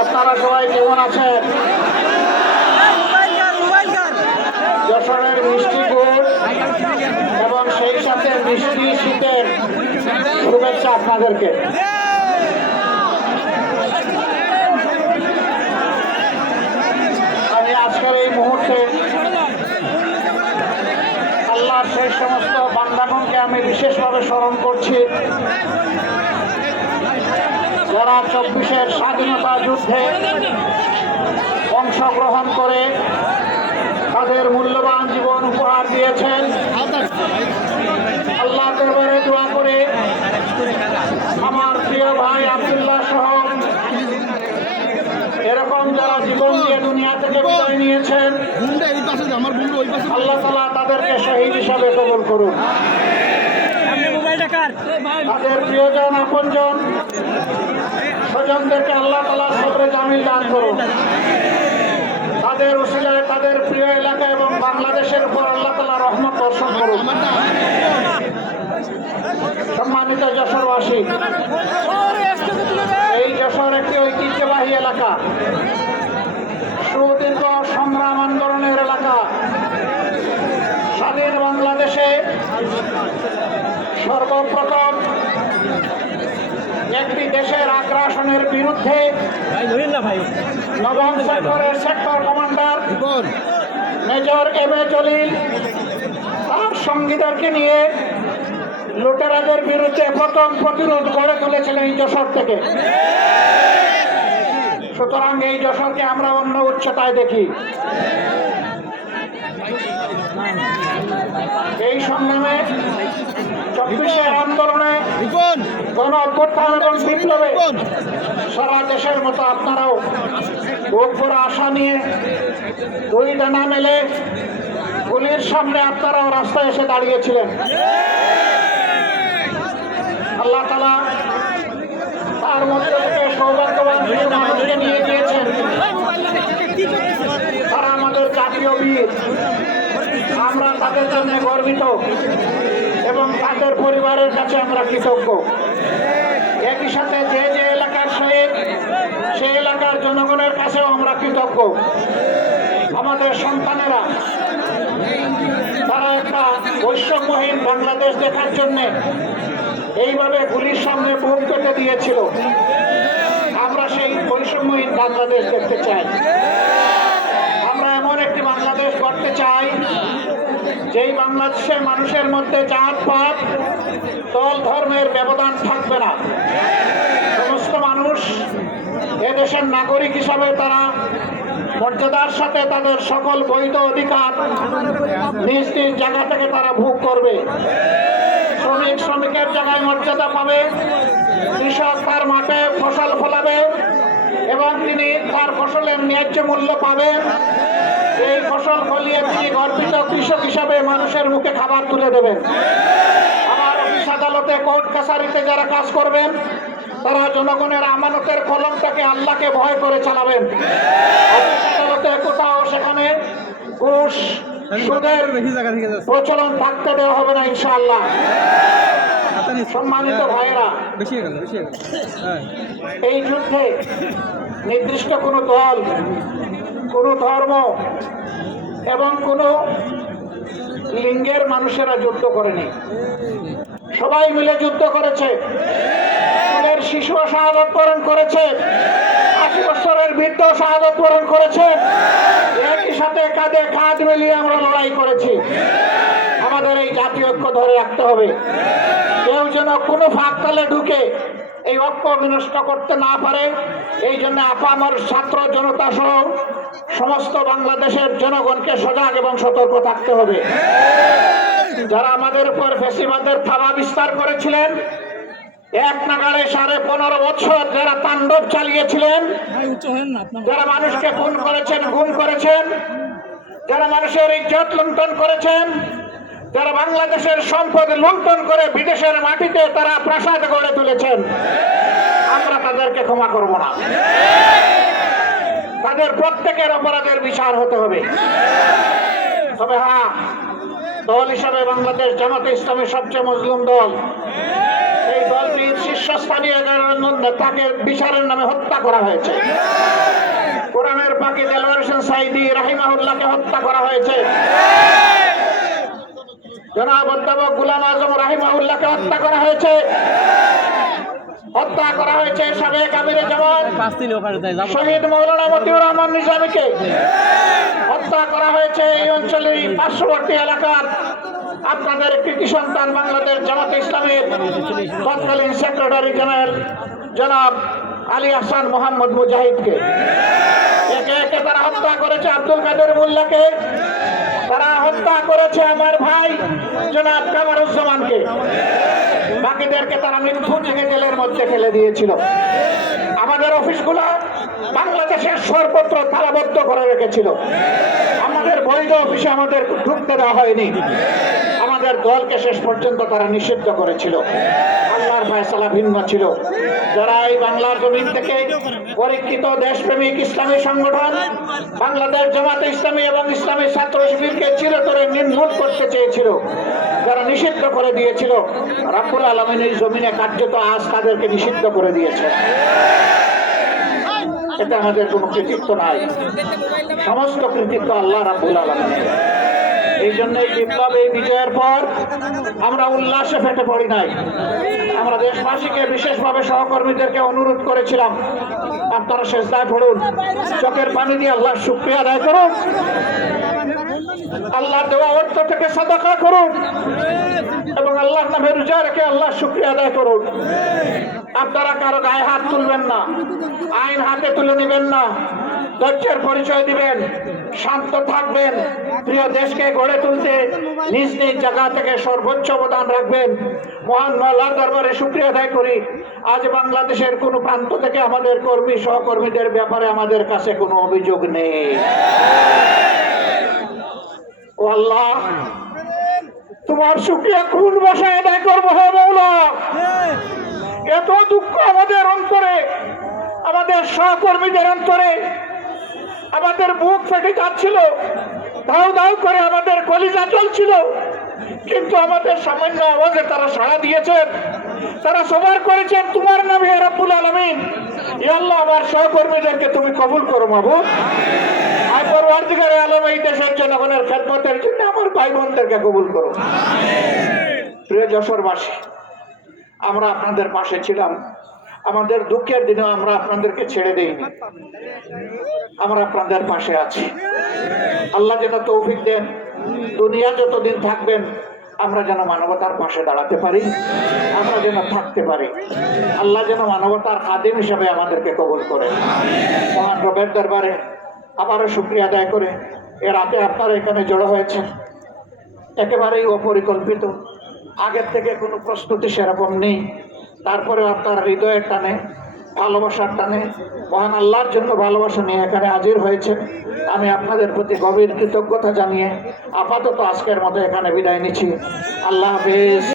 আপনারা সবাই কেমন আছেন? যশোরের মিষ্টি গুড় এবং সেই সাথে মিষ্টি শীতের শুভেচ্ছা আপনাদেরকে। আমি আজকের এই মুহূর্তে আল্লাহর সেই সমস্ত বান্দাগণকে আমি বিশেষভাবে স্মরণ করছি। চব্বিশের স্বাধীনতা যুদ্ধে অংশগ্রহণ করে তাদের মূল্যবান জীবন উপহার দিয়েছেন। আল্লাহ দরবারে দোয়া করে আমার প্রিয় ভাই আবদুল্লাহ সহ এরকম যারা জীবন দিয়ে দুনিয়া থেকে বিদায় নিয়েছেন, আল্লাহ তালা তাদেরকে শহীদ হিসাবে কবল করুন। তাদের প্রিয়জন আপনজন স্বজনদেরকে আল্লাহ তালা সবরে জামিল দান করুন। তাদের উসিলায় তাদের প্রিয় এলাকা এবং বাংলাদেশের উপর আল্লাহ তালা রহমত বর্ষণ করুন। সম্মানিত যশোরবাসী, এই যশোর একটি ঐতিহ্যবাহী এলাকা। সুদীর্ঘ সংগ্রাম আন্দোলনের এলাকা। স্বাধীন বাংলাদেশে সর্বপ্রথম একটি দেশের আগ্রাসনের বিরুদ্ধে নবম সেক্টরের sector commander major M A Jalil তার সঙ্গীদেরকে নিয়ে লুটেরাদের বিরুদ্ধে প্রথম প্রতিরোধ গড়ে তুলেছিলেন এই যশোর থেকে। সুতরাং এই যশোরকে আমরা অন্য উচ্চতায় দেখি। এই সংগ্রামে আন্দোলনে গণ অভ্যুত্থান এবং বিপ্লবে সারা দেশের মতো আপনারাও বুক আশা নিয়ে দুই ডানা মেলে গুলির সামনে আপনারাও রাস্তায় এসে দাঁড়িয়েছিলেন। আল্লাহ তালা তার মধ্যে থেকে সৌভাগ্যবান মানুষকে নিয়ে গিয়েছেন। তারা আমাদের জাতীয় বীর। আমরা তাদের জন্য গর্বিত। এবং তাদের পরিবারের কাছে আমরা কৃতজ্ঞ। একই সাথে যে যে এলাকার শহীদ, সেই এলাকার জনগণের কাছেও আমরা কৃতজ্ঞ। আমাদের সন্তানেরা, তারা একটা বৈষম্যহীন বাংলাদেশ দেখার জন্যে এইভাবে গুলির সামনে বুক পেতে দিয়েছিল। আমরা সেই বৈষম্যহীন বাংলাদেশ দেখতে চাই আমরা এমন একটি বাংলাদেশ করতে চাই যেই বাংলাদেশের মানুষের মধ্যে জাত, পাত, দল, ধর্মের ব্যবধান থাকবে না। সমস্ত মানুষ এদেশের নাগরিক হিসাবে তারা মর্যাদার সাথে তাদের সকল বৈধ অধিকার নিজ নিজ জায়গা থেকে তারা ভোগ করবে। শ্রমিক, শ্রমিকের জায়গায় মর্যাদা পাবে, কৃষক তার মাঠে ফসল ফলাবে। এবং তিনি তার ফসলের ন্যায্য মূল্য পাবেন। এই ফসল ফলিয়ে তিনি গর্বিত কৃষক হিসাবে মানুষের মুখে খাবার তুলে দেবেন। আমার অফিস আদালতে কোর্ট কাছারিতে যারা কাজ করবেন, তারা জনগণের আমানতের কলমটাকে আল্লাহকে ভয় করে চালাবেন। আদালতে কোথাও সেখানে ঘুষ, সুদের প্রচলন থাকতে দেওয়া হবে না, ইনশাআল্লাহ। সম্মানিত হয়ে। বেশি হয়ে এই যুদ্ধে নির্দিষ্ট কোনো দল কোনো ধর্ম এবং কোনো লিঙ্গের মানুষেরা যুদ্ধ করেনি। সবাই মিলে যুদ্ধ করেছে। স্কুলের শিশু শাহাদত বরণ করেছে। আশি বছরের বৃদ্ধ শাহাদত বরণ করেছে। সাথে কাঁধে কাঁধ মিলিয়ে আমরা লড়াই করেছি। আমাদের এই জাতীয় ঐক্য ধরে রাখতে হবে। কেউ যেন কোনো ফাঁক তালে ঢুকে এই ঐক্য বিনষ্ট করতে না পারে, এই জন্য আপা আমার ছাত্র জনতা সহ সমস্ত বাংলাদেশের জনগণকে সজাগ এবং সতর্ক থাকতে হবে। যারা আমাদের উপর ফেসিবাদের থাবা বিস্তার করেছিলেন এক নাগাড়ে সাড়ে পনেরো বছর যারা তাণ্ডব চালিয়েছিলেন যারা মানুষকে খুন করেছেন গুম করেছেন যারা মানুষের ইজ্জত লুণ্ঠন করেছেন যারা বাংলাদেশের সম্পদ লুণ্ঠন করে বিদেশের মাটিতে তারা প্রাসাদ গড়ে তুলেছেন আমরা তাদেরকে ক্ষমা করব না। তাদের প্রত্যেকের অপরাধের বিচার হতে হবে। তবে হ্যাঁ দল হিসাবে বাংলাদেশ জামাতে ইসলামী সবচেয়ে মজলুম দল। শীর্ষস্থানীয় তাকে বিচারের নামে হত্যা করা হয়েছে। কোরআনের পাখি দেলোয়ার সাইদি রাহিমাহুল্লাহকে হত্যা করা হয়েছে। জনাব অধ্যাপক গুলাম আজম রাহিমাহুল্লাহকে হত্যা করা হয়েছে। হত্যা করা হয়েছে সাবেক শহীদ মৌলানা রহমান হত্যা করা হয়েছে এই পার্শ্ববর্তী এলাকার আপনাদের কৃতি সন্তান বাংলাদেশ জামাতে ইসলামের তৎকালীন সেক্রেটারি জেনারেল জনাব আলী আহসান মোহাম্মদ মুজাহিদকে। একে একে তারা হত্যা করেছে আব্দুল কাদের মোল্লাকে। তারা হত্যা করেছে আমার ভাই জনাব কামারুজ্জামানকে। বাকিদেরকে তারা মৃত্যু থেকে জেলের মধ্যে ফেলে দিয়েছিল। আমাদের অফিসগুলো বাংলাদেশের সর্বত্র তালাবদ্ধ করে রেখেছিল। আমাদের বৈধ অফিসে আমাদের ঢুকতে দেওয়া হয়নি। আমাদের দলকে শেষ পর্যন্ত তারা নিষিদ্ধ করেছিল। আল্লাহর ফয়সালা ভিন্ন ছিল। যারা এই বাংলার জমিন থেকে পরীক্ষিত দেশপ্রেমিক ইসলামী সংগঠন, বাংলাদেশ জামাতে ইসলামী এবং ইসলামী ছাত্র শিবিরকে চিরতরে নির্মূল করতে চেয়েছিল, যারা নিষিদ্ধ করে দিয়েছিল, রাব্বুল আলমিনের জমিনে কার্যত আজ তাদেরকে নিষিদ্ধ করে দিয়েছে। এটা আমাদের কোনো কৃতিত্ব নাই। সমস্ত কৃতিত্ব আল্লাহ রাব্বুল আলমিনের। এই জন্য এই বিপ্লব এই বিজয়ের পর আমরা উল্লাসে ফেটে পড়ি নাই। আমরা দেশবাসীকে বিশেষভাবে সহকর্মীদেরকে অনুরোধ করেছিলাম, আপনারা শেষদায় পড়ুন, চোখের পানি দিয়ে আল্লাহ শুক্রিয়া আদায় করুন আল্লাহ দেওয়া অর্থ থেকে সাদাকা করুন, এবং আল্লাহর নামে রোজা রেখে আল্লাহ শুক্রিয়া আদায় করুন। আপনারা কারও গায়ে হাত তুলবেন না, আইন হাতে তুলে নেবেন না ধৈর্যের পরিচয় দিবেন, শান্ত থাকবেন, প্রিয় দেশকে গড়ে তুলতে নিজ নিজ জায়গা থেকে সর্বোচ্চ অবদান রাখবেন। মহান মল্লার দরবারে শুক্রিয়া আদায় করি। আজ বাংলাদেশের কোনো প্রান্ত থেকে আমাদের কর্মী, সহকর্মীদের ব্যাপারে আমাদের কাছে কোনো অভিযোগ নেই। ও আল্লাহ, তোমার শুক্রিয়া কোন বসায় আদায় করব হে মৌলা? এত দুঃখ আমাদের অন্তরে, আমাদের সহকর্মীদের অন্তরে আমাদের বুক ফেটে যাচ্ছিল। ধাউ ধাউ করে আমাদের কলিজা চলছিল কিন্তু আমাদের সামান্য আওয়াজে তারা সাড়া দিয়েছেন তারা সবার করেছেন তোমার নামে রব্বুল আলমিন। আল্লাহ আমার সহকর্মীদেরকে তুমি কবুল করো মাবুদ আর পরবর্তীকারে আলম এই দেশের জনগণের খেদমতের জন্য আমার ভাই বোনদেরকে কবুল করো। প্রিয় যশোরবাসী আমরা আপনাদের পাশে ছিলাম। আমাদের দুঃখের দিনে আমরা আপনাদেরকে ছেড়ে দেইনি। আমরা আপনাদের পাশে আছি। আল্লাহ যেন তৌফিক দেন, দুনিয়া যতদিন থাকবেন, আমরা যেন মানবতার পাশে দাঁড়াতে পারি, আমরা যেন থাকতে পারি। আল্লাহ যেন মানবতার খাদিম হিসাবে আমাদেরকে কবুল করে মহান রবের দরবারে আবারও শুক্রিয়া আদায় করে এর আগে আপনারা এখানে জড়ো হয়েছেন। একেবারেই অপরিকল্পিত। আগের থেকে কোনো প্রস্তুতি সেরকম নেই। তারপরে আপনার হৃদয়ের টানে, ভালোবাসার টানে, মহান আল্লাহর জন্য ভালোবাসা নিয়ে এখানে হাজির হয়েছে আমি আপনাদের প্রতি গভীর কৃতজ্ঞতা জানিয়ে আপাতত আজকের মতো এখানে বিদায় নিচ্ছি। আল্লাহ হাফেজ।